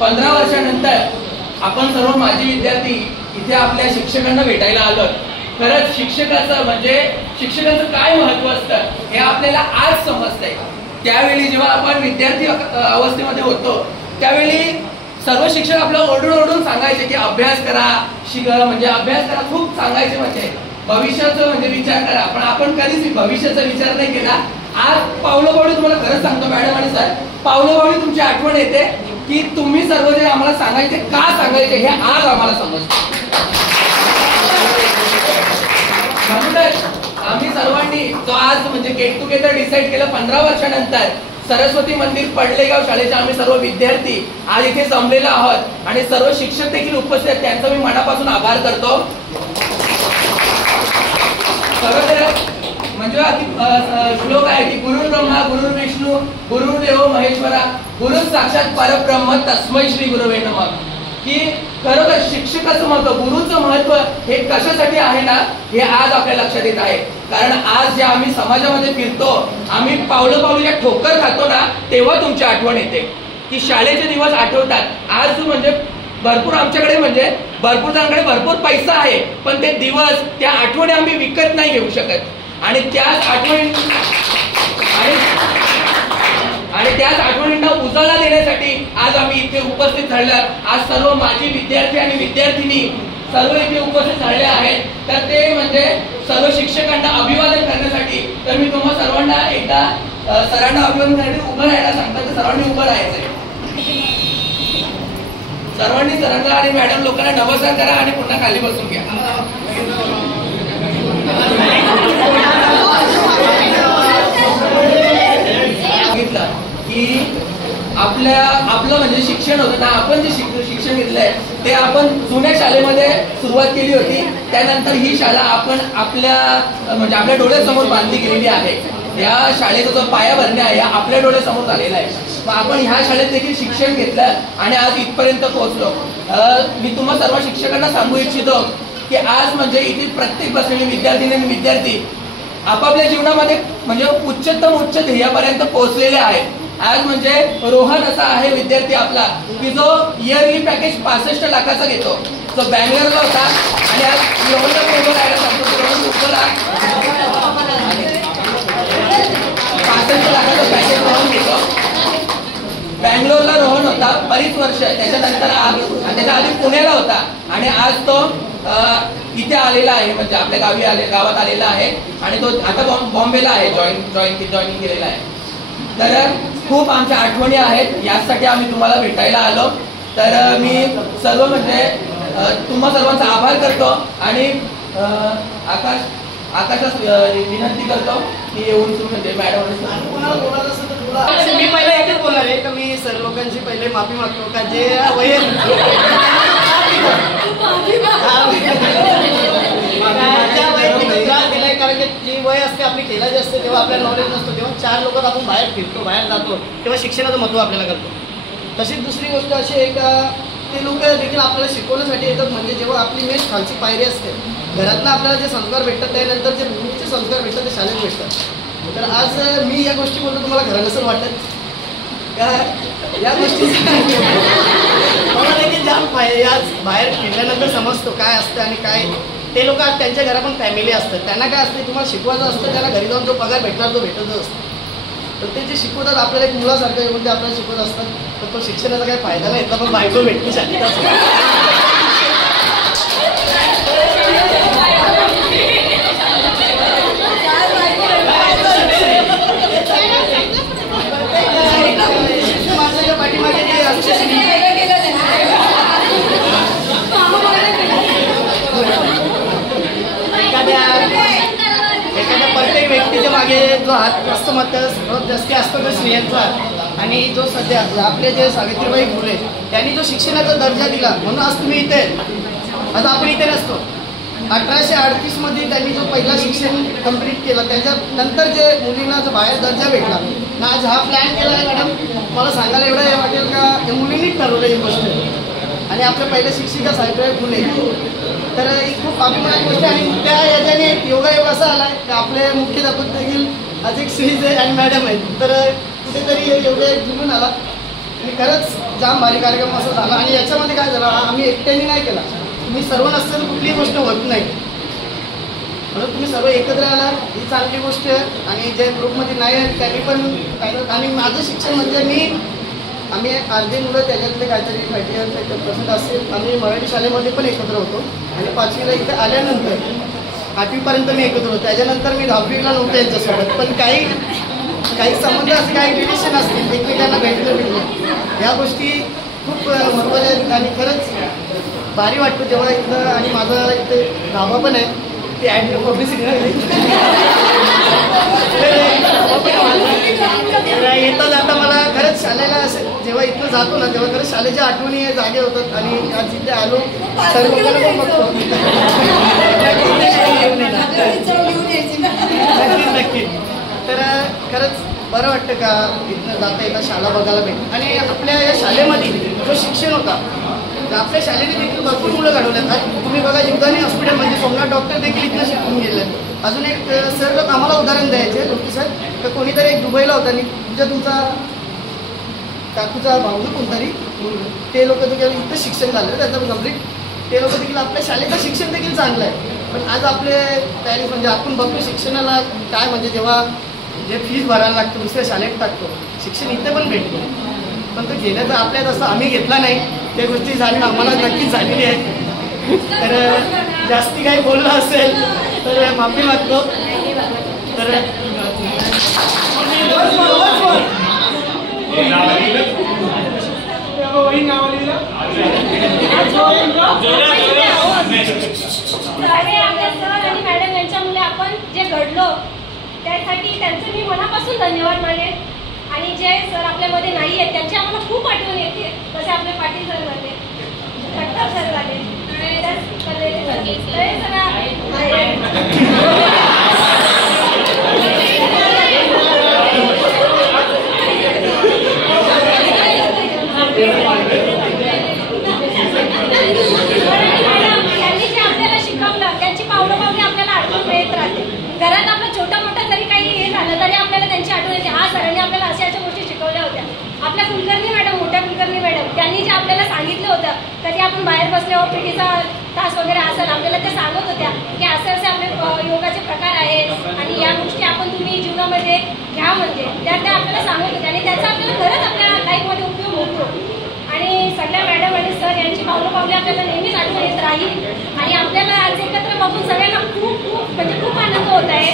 15 वर्षानंतर आपण सर्व माजी विद्यार्थी इथे आपल्या शिक्षकांना भेटायला आलो। खरंच शिक्षकाचं म्हणजे शिक्षकांचं काय महत्त्व असतं हे आपल्याला आज समजतंय। त्यावेळी जेव्हा आपण विद्यार्थी अवस्थेमध्ये होतो त्यावेळी सर्व शिक्षक आपल्याला ओरडून सांगायचे की अभ्यास करा, म्हणजे अभ्यास करा, खूप सांगायचे, म्हणजे भविष्याचं म्हणजे विचार करा। पण आपण कधीच भविष्याचा विचार नाही केला। आज पावलोपावली तुम्हाला खरंच सांगतो मॅडम आणि सर, पावलोपावली तुमची आठवण येते की तुम्ही सर्व जे आम्हाला सांगायचे का सांगायचे हे आज आम्हाला समजतं। म्हणूनच आम्ही सर्वांनी जो आज म्हणजे गेट टुगेदर डिसाईड केलं 15 वर्षानंतर सरस्वती मंदिर पडलेगाव शाळेचे आम्ही सर्व विद्यार्थी आज इथे जमलेलो आहोत आणि सर्व शिक्षक देखील उपस्थित आहेत, त्यांचा मी मनापासून आभार करतो। म्हणजे श्लोक आहे की गुरु ब्रह्मा गुरु विष्णू गुरुदेव महेश्वरा गुरु साक्षात परब्रह्म तस्मै श्री गुरुवे नमः। की खरोखर शिक्षकाचं महत्व, गुरुचं महत्व हे कशासाठी आहे ना हे आज आपल्या लक्षात येत आहे। कारण आज जे आम्ही समाजामध्ये फिरतो, आम्ही पावलोपावली ठोकर खातो ना, तेव्हा तुमची आठवण येते की शाळेचे दिवस आठवतात। आज म्हणजे भरपूर आमच्याकडे म्हणजे भरपूर जणांकडे भरपूर पैसा आहे, पण ते दिवस त्या आठवणी आम्ही विकत नाही घेऊ शकत। आणि त्याच आठवणींना उजाळा देण्यासाठी आज आम्ही इथे उपस्थित झालो। आज सर्व माजी विद्यार्थी आणि विद्यार्थिनी सर्व इथे उपस्थित झाले आहेत। तर ते म्हणजे सर्व शिक्षकांना अभिवादन करण्यासाठी, तर मी तुम्हा सर्वांना एकदा सरांना अभिवादन करण्यासाठी उभं राहायला सांगतो, तर सर्वांनी उभं राहायचंय। सर्वांनी सरांना आणि मॅडम लोकांना नमस्कार करा आणि पुन्हा खाली बसून घ्या। सांगितलं की आपलं म्हणजे शिक्षण होतं ना, आपण जे शिक्षण घेतलंय ते आपण जुन्या शाळेमध्ये सुरुवात केली होती, त्यानंतर ही शाळा आपण आपल्या म्हणजे आपल्या डोळ्यासमोर बांधली गेलेली आहे। या शाळेचा जो पाया भरणे आहे आपल्या डोळ्यासमोर झालेला आहे। मग आपण ह्या शाळेत देखील शिक्षण घेतलं आणि आज इथपर्यंत पोहोचलो। मी तुम्हा सर्व शिक्षकांना सांगू इच्छितो की आज म्हणजे इथे प्रत्येक बसलेले विद्यार्थिनी आणि विद्यार्थी आपापल्या जीवनामध्ये म्हणजे उच्चतम उच्च ध्येयापर्यंत पोहोचलेले आहेत। आज म्हणजे रोहन असा आहे विद्यार्थी आपला की जो इयरली पॅकेज 65 लाखाचा घेतो, जो बँगलोरला होता आणि आज रोहनला उभं राहायला सांगतो, रोहन उभं राहा, 65 लाखाचा पॅकेज रोहन घेतो। बँगलोरला रोहन होता बरीच वर्ष, त्याच्यानंतर त्याच्या आधी पुण्याला होता आणि आज तो इथे आलेला आहे, म्हणजे आपल्या गावात आलेला आहे आणि तो आता बॉम्बेला आहे, जॉईनिंग केलेला आहे। तर खूप आमच्या आठवणी आहेत, यासाठी आम्ही तुम्हाला भेटायला आलो। तर मी सर्व म्हणजे तुम्हा सर्वांचा आभार करतो आणि आकाशास विनंती करतो की येऊन म्हणजे मॅडम मी पहिले एकच बोलणार आहे की मी सर्व लोकांची पहिले माफी मागतो का जे वय दिलाय, कारण की जी वय असते आपली खेळाची असते तेव्हा आपल्याला नॉलेज नसतो, तेव्हा 4 लोकात आपण बाहेर फिरतो, बाहेर जातो, तेव्हा शिक्षणाचं महत्त्व आपल्याला कळतो। तशीच दुसरी गोष्ट अशी आहे का ते लोक देखील आपल्याला शिकवण्यासाठी येतात, म्हणजे जेव्हा आपली मेन खालची पायरी असते, घरातनं आपल्याला जे संस्कार भेटतात त्यानंतर जे मुख्य संस्कार भेटतात ते शाळेत भेटतात। तर आज मी या गोष्टी बोलतो, तुम्हाला घरा नसेल वाटत का या गोष्टी मला देखील जाम आज बाहेर फिरल्यानंतर समजतो काय असतं आणि काय ते लोक आज त्यांच्या घरा पण फॅमिली असतात, त्यांना काय असतं तुम्हाला शिकवायचं असतं, त्याला घरी जाऊन जो पगार भेटणार तो भेटतच असतो। तर ते जे शिकवतात आपल्याला एक मुलासारखं येऊन ते आपल्याला शिकवत असतात, तर तो शिक्षणाचा काही फायदा नाही, पण बायको भेटली शाळेत एखाद्या प्रत्येक व्यक्तीच्या मागे जो हात असतो मात्र सर्वात जास्त असतो तो स्त्रियांचा, आणि जो सध्या आपले जे सावित्रीबाई फुले त्यांनी जो शिक्षणाचा दर्जा दिला म्हणून आज तुम्ही इथे, आज आपण इथे नसतो। 1838 मध्ये त्यांनी जो पहिला शिक्षण कंप्लीट केलं, त्याच्यानंतर जे मुलींना जो बाहेर दर्जा भेटला ना, आज हा प्लॅन केला आहे मॅडम, मला सांगायला एवढं हे वाटेल का या मुलींनीच ठरवलं ही गोष्ट, आणि आपल्या पहिल्या शिक्षिका सावित्रीबाई फुले, तर ही खूप अभिमानाची गोष्ट। आणि त्या याच्याने योगायोग असा आला की आपले मुख्याध्यापक देखील आज एक श्रीज आहे आणि मॅडम आहेत, तर कुठेतरी योगायोग जुळून आला आणि खरंच जाम भारी कार्यक्रम असा झाला. आणि याच्यामध्ये काय झालं, आम्ही एकट्याने नाही केला, तुम्ही सर्व नसतं तर कुठलीही गोष्ट होत नाही. म्हणून तुम्ही सर्व एकत्र आला ही चांगली गोष्ट आहे. आणि जे ग्रुपमध्ये नाही आहेत त्यांनी पण, आणि माझं शिक्षण म्हणजे आम्ही अर्धे मुलं त्याच्यातले काहीतरी 30% असेल. आम्ही मराठी शाळेमध्ये पण एकत्र होतो आणि 5वीला इथे आल्यानंतर 8वीपर्यंत मी एकत्र होतो. त्याच्यानंतर मी 10वीला नव्हतो यांच्यासोबत. पण काही संबंध असे, काही रिलेशन असतील, एकमेकांना भेटलं ह्या गोष्टी खूप महत्त्वाच्या आहेत. आणि खरंच भारी वाटतं जेव्हा इथं, आणि माझा इथे धाबा पण आहे, ते ॲड पब्लिसिटी येता जाता मला खरंच शाळेला असं जेव्हा इथं जातो ना तेव्हा खरंच शाळेच्या आठवणी जागे होतात. आणि आज जिथे आलो सर्व लोकांना पण बघतो. नक्की. तर खरंच बरं वाटतं का इथनं जाता येता शाळा बघायला भेटते. आणि आपल्या या शाळेमध्ये जो शिक्षण होता तर आपल्या शाळेने देखील भरपूर मुलं घडवल्यात. तुम्ही बघा जीवदानी हॉस्पिटल म्हणजे सोमनाथ डॉक्टर देखील इथनं शिकून गेले. अजून एक सर आम्हाला उदाहरण द्यायचे डॉक्टर सर, तर कोणीतरी एक दुबईला होता आणि तुमचा काकूचा भाऊ ना कोणतरी, ते लोक देखील इथं शिक्षण झालं त्याचं कम्प्लीट. ते लोक देखील आपल्या शाळेचं शिक्षण देखील चांगलं आहे. पण आज आपले पॅरेंट्स म्हणजे आपण बघतो शिक्षणाला काय म्हणजे जेव्हा जे फीज भरायला लागतं दुसऱ्या शाळेत टाकतो, शिक्षण इथे पण भेटतो. पण तो घेण्याचं आपल्यात असं आम्ही घेतला नाही. त्या गोष्टी झाल्या आम्हाला नक्कीच झालेली आहे. तर जास्ती काही बोललं असेल तर माफी मागतो. तर मॅडम यांच्यामुळे आपण जे घडलो त्यासाठी त्यांचे मी मनापासून धन्यवाद मानेन. आणि जे सर आपल्यामध्ये नाही आहेत त्यांची आम्हाला खूप आठवण येते. जसे आपले पाटील सर झाले, खट्टर सर झाले, त्यांनी जे आपल्याला शिकवलं त्यांची पावलोपावली आपल्याला आठवण मिळत राहते. घरात आपलं छोटा मोठा जरी काही हे झालं तरी आपल्याला त्यांची आठवण येते. हा सरांनी आपल्याला अशा अशा गोष्टी शिकवल्या होत्या. आपल्या कुलकर्णी मॅडम, मोठ्या कुलकर्णी मॅडम, त्यांनी जे आपल्याला सांगितलं होतं, कधी आपण बाहेर बसल्यावर पीटीचा तास वगैरे असेल आपल्याला त्या सांगत होत्या की असे असे आपले योगाचे प्रकार आहेत आणि या गोष्टी आपण तुम्ही जीवनामध्ये घ्या म्हणजे त्या आपल्याला सांगत होत्या. आणि त्याचा आपल्याला खरंच आपल्या लाईफमध्ये उपयोग होतो. आणि सगळ्या मॅडम आणि सर यांची पावलोपावली आपल्याला नेहमीच आठवण येत राहील. आणि आपल्याला आज एकत्र बघून सगळ्यांना खूप खूप म्हणजे खूप आनंद होत आहे.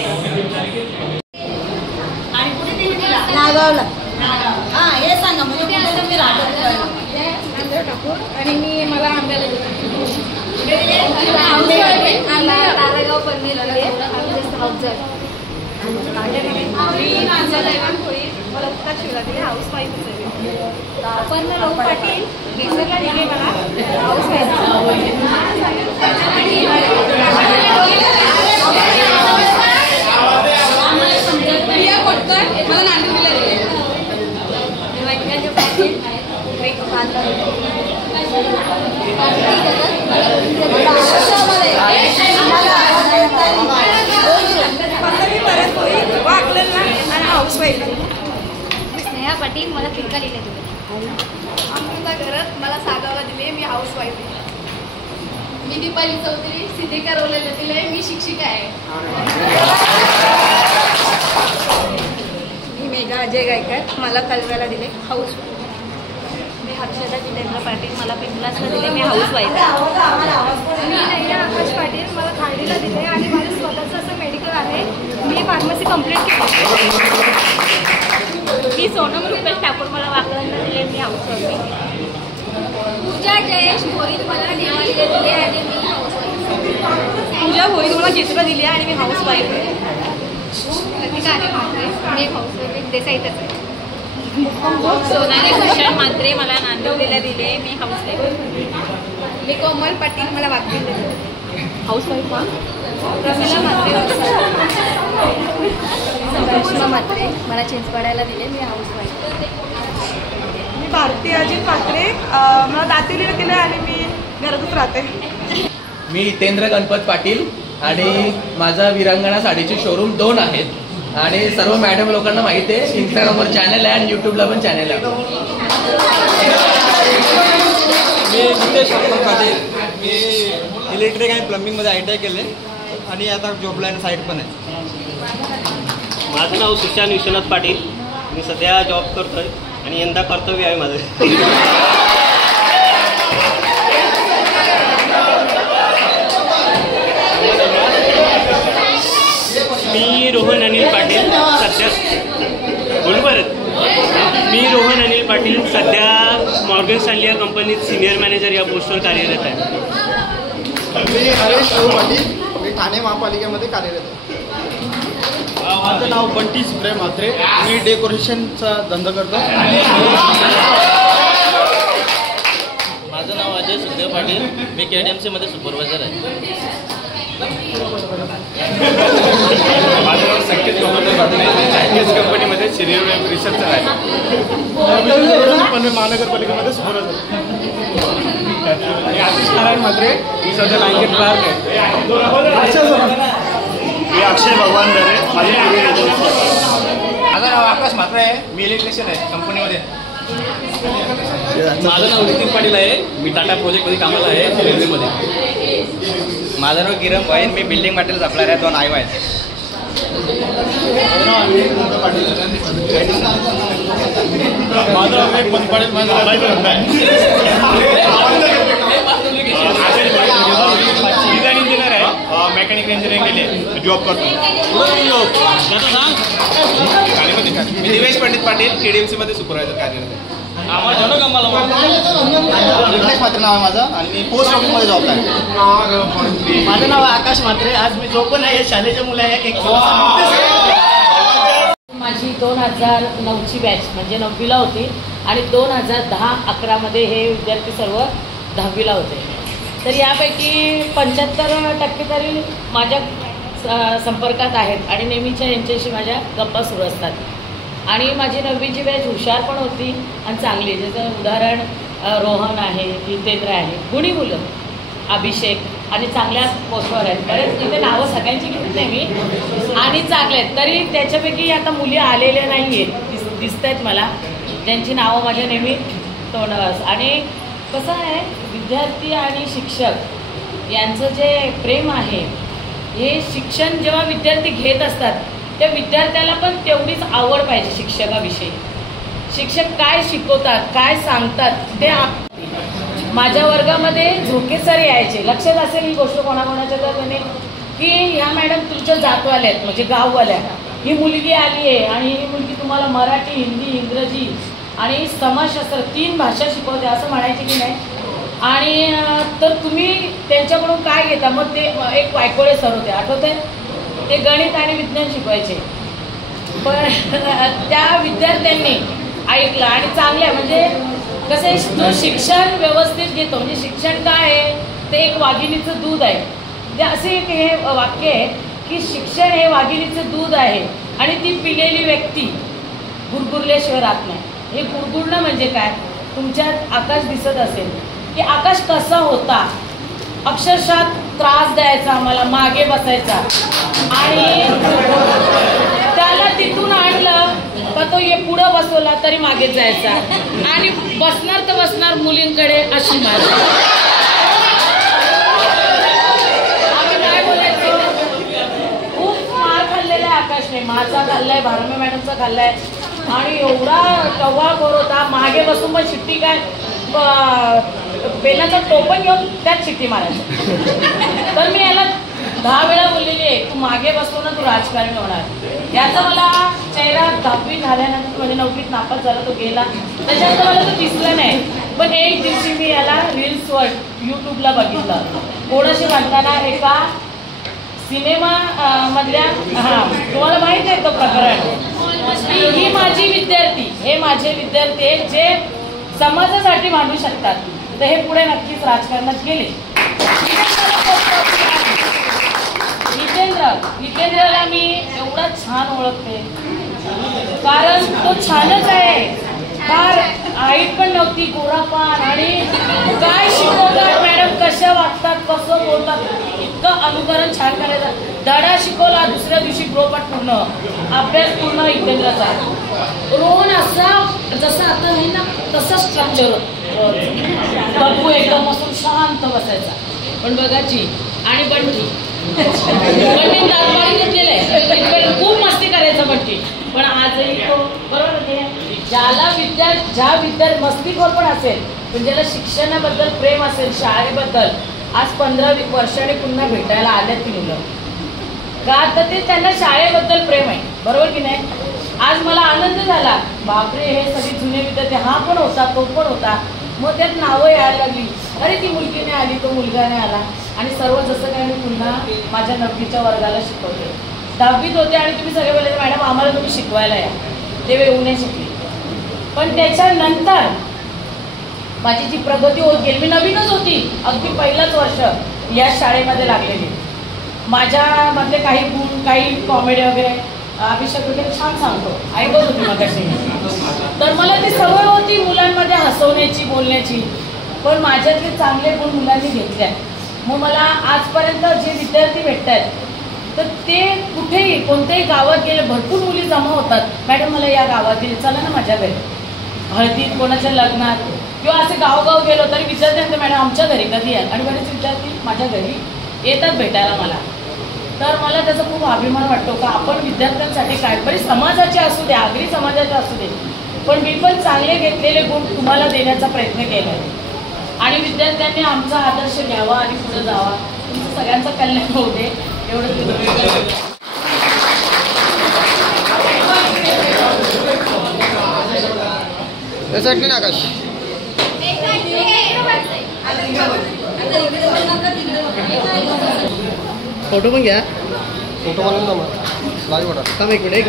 आणि कुठे दिली तिला नागावला. हां हे सांगा म्हणजे कुठे तुम्ही राहतो? आणि मी मला आंब्याला तारागाव पनवेल हाऊस झालं. मी नांदला मला उत्तर शिवला दिली हाऊस वाईफ पण राहू पाटील बेसरला दिले मला हाऊस वाईफ. मला नांदूर दिला दिले स्नेहा पाटील मला फिरका लिहिले अमृता घरात मला सागावला दिले मी हाऊस वाईफ आहे. मी दीपाली चौधरी सिद्धिका रोलेला दिले मी शिक्षिका आहे. मी मेघा अजय गायकवाड मला कलव्याला दिले हाऊस वाईफ. मी हर्षदा जितेंद्र पाटील मला पिंपलासला दिले मी हाऊस वाईफ. मी नैना आकाश पाटील मला खांडीला दिले आणि माझं स्वतःचं असं मेडिकल आहे. मी फार्मसी कंप्लीट केली. मी सोनम रुपेश ठाकूर मला वाकळांना दिले मी हाऊस वाईफ. पूजा जयेश भोईर मला दिवाळीला दिले आणि मी हाऊस वाईफ. पूजा भोईर मला चित्र दिली आणि मी हाऊस वाईफ आहे. लतिका आणि म्हात्रे मी हाऊस वाईफ देसाईतच आहे. सोनाली भूषण म्हात्रे मला नांदवलीला दिले मी हाऊस वाईफ. मी कोमल पाटील मला वाकळीला दिले हाऊस वाईफ. प्रमिला म्हात्रे करिश्मा म्हात्रे मला चिंचपाड्याला दिले मी हाऊस वाईफ. मी भारती अजित म्हात्रे मला दातेलीला दिलं आणि मी घरातच राहते. मी हितेंद्र गणपत पाटील आणि माझा विरांगणा साडीचे शोरूम 2 आहेत आणि सर्व मॅडम लोकांना माहिती आहे. इंस्टाग्रामवर चॅनल आहे आणि यूट्यूबला पण चॅनल आहे. मी नितेश अप्पा पाटील. मी इलेक्ट्रिक आणि प्लंबिंगमध्ये ITI केले आणि आता जॉबला आणि साईट पण आहे. माझं नाव सुशांत विश्वनाथ पाटील. मी सध्या जॉब करतोय आणि यंदा कर्तव्य आहे माझं. मी रोहन अनिल पाटील सध्या बोलू बरं. मी रोहन अनिल पाटील सध्या मॉर्गन स्टॅनली या कंपनीत सिनियर मॅनेजर या पोस्टवर कार्यरत आहे. मी हरेश पाटील. मी ठाणे महापालिकेमध्ये कार्यरत आहे. माझं नाव बंटी सुप्रे म्हात्रे. मी डेकोरेशनचा धंदा करतो. माझं नाव अजय सुखदेव पाटील. मी KDMCमध्ये सुपरवायझर आहे. माझं नाव संकेत पाटील. कंपनीमध्ये सिनियर रिसर्चर आहे. महानगरपालिकेमध्ये सुपरवायझर. मी आशिष नारायण म्हात्रे. मी सध्या बँकेत क्लार्क आहे. मी अक्षय भगवान दरे. माझं नाव आकाश म्हात्रे आहे. मी इलेक्ट्रिशियन आहे कंपनीमध्ये. माझं नाव नितीन पाटील आहे. मी टाटा प्रोजेक्टमध्ये कामाला आहे रेल्वेमध्ये. माझं नाव किरण वाईन. मी बिल्डिंग मटेरियल सप्लायर आहे. 2 आईवा आहेत. माझं नाव विवेक पाटील. डिझाईन इंजिनियर आहे. मेकॅनिकल इंजिनिअरिंग केली आहे. जॉब करतो. मी दिवेश पंडित पाटील. KDMCमध्ये सुपरवायझर कार्यरत आहे. विघ्नेश म्हात्रे नाव आहे माझं आणि मी पोस्ट ऑफिसमध्ये जॉबला आहे. माझं नाव आकाश म्हात्रे. आज मी जो पण आहे शाळेच्या मुलं आहे एक माझी 2009ची बॅच म्हणजे 9वीला होती आणि 2010-11मध्ये हे विद्यार्थी सर्व 10वीला होते. तर यापैकी 75% तरी माझ्या संपर्कात आहेत आणि नेहमीच्या यांच्याशी माझ्या गप्पा सुरू असतात. आणि माझी 9वीची बॅच हुशार पण होती आणि चांगली. जसं उदाहरण रोहन आहे, जितेंद्र आहे, गुणी मुलं, अभिषेक आणि चांगल्या पोस्टवर आहेत. बरेच इथे नावं सगळ्यांची घेत नाही मी आणि चांगले आहेत. तरी त्याच्यापैकी आता मुली आलेल्या नाही आहेत दिसत आहेत मला, ज्यांची नावं माझ्या नेहमी तोंडावर. आणि कसं आहे, विद्यार्थी आणि शिक्षक यांचं जे प्रेम आहे हे शिक्षण जेव्हा विद्यार्थी घेत असतात त्या विद्यार्थ्याला पण तेवढीच आवड पाहिजे शिक्षकाविषयी. शिक्षक काय शिकवतात, काय सांगतात ते. माझ्या वर्गामध्ये झोके सर यायचे. लक्षात असेल ही गोष्ट कोणाकोणाच्या त्याने की ह्या मॅडम तुमच्या जातवाल्या आहेत म्हणजे गाववाल्या. ही मुलगी आली आहे आणि ही मुलगी तुम्हाला मराठी, हिंदी, इंग्रजी आणि समाजशास्त्र 3 भाषा शिकवते असं म्हणायचे की नाही. आणि तर तुम्ही त्यांच्याकडून काय घेता. मग ते एक वायकोळे सर होते आठवते, ते गणित आणि विज्ञान शिकवायचे. पण त्या विद्यार्थ्यांनी ऐकलं आणि चांगलं म्हणजे कसं आहे, जो शिक्षण व्यवस्थित घेतो म्हणजे शिक्षण काय आहे ते एक वाघिणीचं दूध आहे. म्हणजे असे एक हे वाक्य आहे की शिक्षण हे वाघिणीचं दूध आहे आणि ती पिलेली व्यक्ती गुरगुरल्याशिवाय राहत नाही. हे गुरगुरणं म्हणजे काय, तुमच्यात आकाश दिसत असेल की आकाश कसा होता, अक्षरशः त्रास द्यायचा आम्हाला, मागे बसायचा आणि त्याला तिथून आणलं का तो ये पुढं बसवला तरी मागे जायचा आणि बसणार तर बसणार मुलींकडे अशी मार. आम्ही काय बोलायचो, खूप मार खाल्लेला आहे आकाशने. माझा खाल्लाय, भारमे मॅडमचा खाल्लाय आणि एवढा टव्वा खोर होता. मागे बसून पण शिट्टी काय पेनाचं टोपण घेऊन त्यात शिट्टी मारायचं. तर मी याला 10 वेळा बोललेली आहे तू मागे बसतो ना तू राजकारणी होणार. याचा मला चेहरा 10वी झाल्यानंतर म्हणजे 9वीत नापास झाला, तो गेला. त्याच्यानंतर मला तो दिसला नाही. पण एक दिवशी मी याला रील्सवर यूट्यूबला बघितलं. कोणाशी म्हणताना एका सिनेमा मधल्या तुम्हाला माहित आहे तो प्रकरण. ही माझी विद्यार्थी, हे माझे विद्यार्थी आहेत जे समाजासाठी मांडू शकतात. तर हे पुढे नक्कीच राजकारणात गेले. जितेंद्रला मी एवढा छान ओळखते कारण तो छानच आहे. फार हाईट पण नव्हती, गोरापान आणि काय शिकवतात मॅडम, कशा वागतात कसं बोलतात, इतकं अनुकरण छान करायचं. धडा शिकवला, दुसऱ्या दिवशी गृहपाठ पूर्ण, अभ्यास पूर्ण हितेंद्रचा. रोहन असा जसं आता नाही ना तसं स्ट्रक्चर बघू एकदम मस्त शांत बसायचा. पण बघाची आणि बंटी दातपाडी घेतलेलं आहे, खूप मस्ती करायचं बंटी. पण आजही तो बरोबर ज्या विद्यार्थी मस्तीखोर पण असेल, पण ज्याला शिक्षणाबद्दल प्रेम असेल, शाळेबद्दल, आज 15 वर्षाने पुन्हा भेटायला आल्यात ती मुलं. का तर ते त्यांना शाळेबद्दल प्रेम आहे, बरोबर की नाही. आज मला आनंद झाला, बापरे हे सगळे जुने विद्यार्थी, हा पण होता तो पण होता. मग त्यात नावं यायला लागली, अरे ती मुलगी नाही आली, तो मुलगा नाही आला. आणि सर्व जसं काय मी पुन्हा माझ्या 9वीच्या वर्गाला शिकवते. 10वीत होते आणि तुम्ही सगळे बोलले मॅडम आम्हाला तुम्ही शिकवायला या, ते येऊ नाही शिकली. पण त्याच्यानंतर माझी जी प्रगती होत गेली, मी नवीनच होती, अगदी पहिलंच वर्ष या शाळेमध्ये लागलेली. माझ्यामधले काही गुण, काही कॉमेडी वगैरे अभिषेक वगैरे छान सांगतो, ऐकत होती मगाशी. तर मला ती सवय होती मुलांमध्ये हसवण्याची, बोलण्याची. पण माझ्यातले चांगले गुण मुलांनी घेतले. मग मला आजपर्यंत जे विद्यार्थी भेटत आहेत तर ते कुठेही कोणत्याही गावात गेले, भरपूर मुली जमा होतात, मॅडम मला या गावात गेले, चला ना माझ्या घरी, हळदीत, कोणाच्या लग्नात किंवा असे गावगाव गेलो तरी विद्यार्थी मॅडम आमच्या घरी कधी याल. आणि बरेच विद्यार्थी माझ्या घरी येतात भेटायला मला. तर मला त्याचा खूप अभिमान वाटतो का आपण विद्यार्थ्यांसाठी काय, बरी समाजाचे असू दे, आगरी समाजाचे असू दे, पण मी पण चांगले घेतलेले गुण तुम्हाला देण्याचा प्रयत्न केला आहे. आणि विद्यार्थ्यांनी आमचा आदर्श घ्यावा आणि पुढे जावा. तुमचं सगळ्यांचं कल्याण होऊ दे एवढं. आकाश फोटो पण घ्या. फोटो बनवून लाईव्ह होता. थांब एक मिनिट.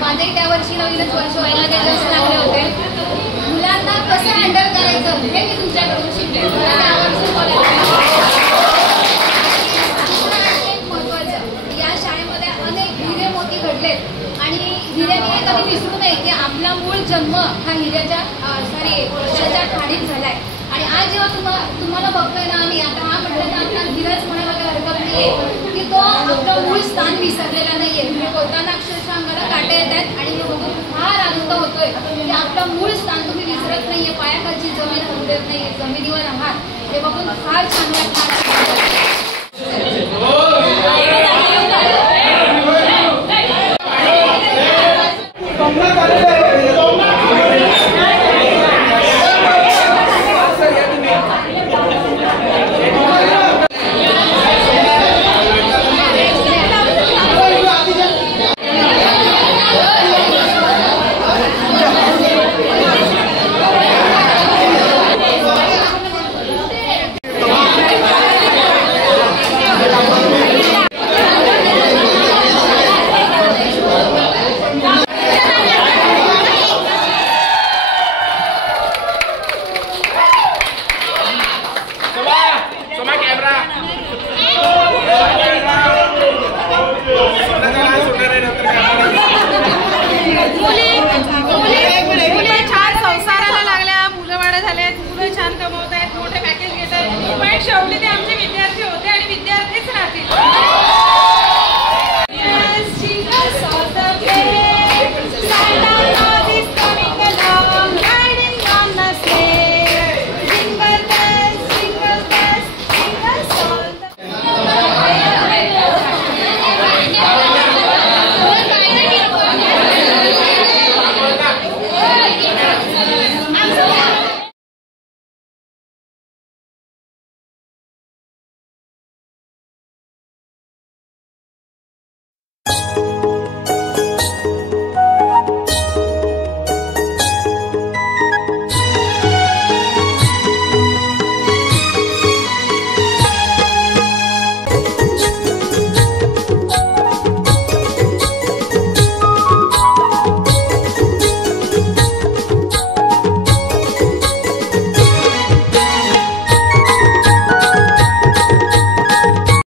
माझे त्या वर्षी नवीनच वर्ष व्हायला गेले लागले होते. मुलांना कसं हँडल करायचं हे मी तुमच्याकडून शिकले. मला त्यावरचं महत्वाचं, या शाळेमध्ये अनेक हिरे मोती घडलेत आणि हिऱ्याने कधी विसरू नये की आपला मूळ जन्म हा हिऱ्याच्या वर्षाच्या खाडीत झालाय. आणि आज जेव्हा तुम्हाला बघतोय ना आम्ही, आता हा म्हटलं तर आपला धीरज म्हणायला काही हरकत नाहीये की तो आपलं मूळ स्थान विसरलेला नाहीये. म्हणजे बोलताना अक्षरशः अंगाला काटे येत आहेत आणि हे बघून फार आनंद होतोय की आपलं मूळ स्थान तुम्ही विसरत नाहीये, पायाखालची जमीन होऊ देत नाहीये, जमिनीवर आहात, हे बघून फार छान वाटतं. छान कमवत आहेत, मोठे पॅकेज घेत आहेत, पण शेवटी ते आमच्या